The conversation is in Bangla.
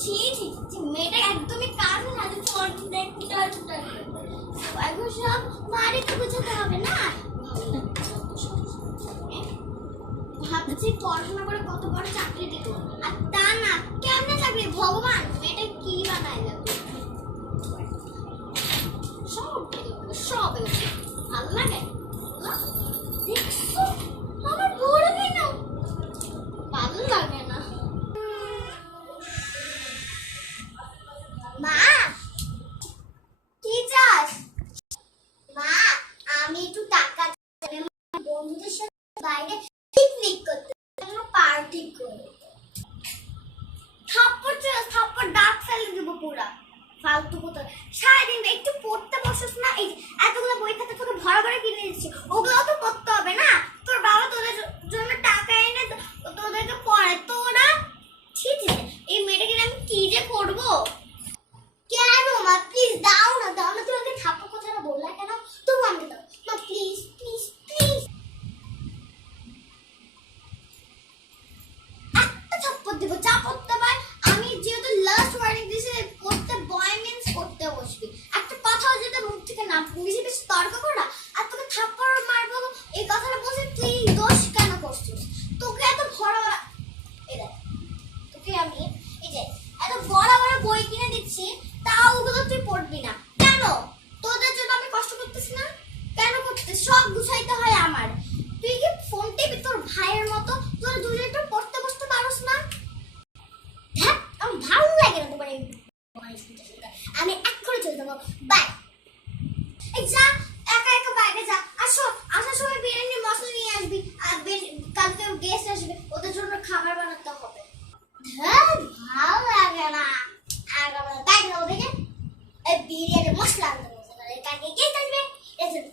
ছি ছি ছি, মেয়েটা একদমই কাজ না যে ফোন দেখতে এখন সব মারে তো বোঝাতে হবে না। ভাবছি পড়াশোনা করে কত বড় চাকরি দিব, আর তা না কেমনে চাকরি, ভগবান মেয়েটা কি বানাইলা সব সব ভালো লাগে দেখছো আমার বড় কেন ভালো লাগে না। মা কি চাস? মা আমি একটু টাকা চাই, বন্ধুদের সাথে বাইরে পিকনিক করতে পার্টি করব। থাপ্পড় দাঁত ফেলে দেব পুরা ফালতু কথা। সারাদিন একটু পড়তে বসছ না, এই এতগুলো বই খাতা তোকে ভরা ভরা কিনে দিচ্ছি, ওগুলো তো পড়তে হবে না? তোর বাবা তোদের জন্য টাকা এনে তোদেরকে পড়ায়, তোরা ছি ছি, এই মেয়েটাকে আমি কি যে করবো। কেন মা প্লিজ দাও না, দাও না, তুমি আমাকে থাপ্পড় কথাটা বললা কেন? তুমি আমাকে দাও মা, প্লিজ প্লিজ প্লিজ। একটা থাপ্পড় দিব, যা পড়তে পার। আমি যেহেতু লাস্ট ওয়ার্নিং দিয়েছি পড়তে বয় মিন্স পড়তে বসবি, একটা কথাও যদি মুখ থেকে না বেশি বেশি তর্ক কর না, আর তোকে থাপ্পড় মারবো এই কথাটা বলছিস, তুই দোষ কেন করছিস? তোকে এত ভরা ভরা এই দেখ, তোকে আমি এই যে এত বড় বড় বই কিনে দিচ্ছি, তাও ওগুলো তুই পড়বি না কেন? তোদের জন্য আমি কষ্ট করতেছি না? কেন করতেছিস? সব গুছাইতে হয় আমার। তুই কি ফোন টিপি তোর ভাইয়ের মতো, তোর দুজন একটু পড়তে বসতে পারোস না? ধ্যাৎ, আমার ভালো লাগে না তোমার এই ভয়েস শুনতে শুনতে। আমি এক্ষুনি চলে যাবো, বাই। এই যা, একা একা বাইরে যা, আসো আসার সময় বিরিয়ানি মশলা নিয়ে আসবি, আর কালকে গেস্ট আসবে, ওদের জন্য খাবার বানাতে হবে। ধ্যাৎ, ভালো লাগে না। আর তাই দেখে এই বিরিয়ানি মশলা আনতে হবে, কালকে গেস্ট আসবে, এর জন্য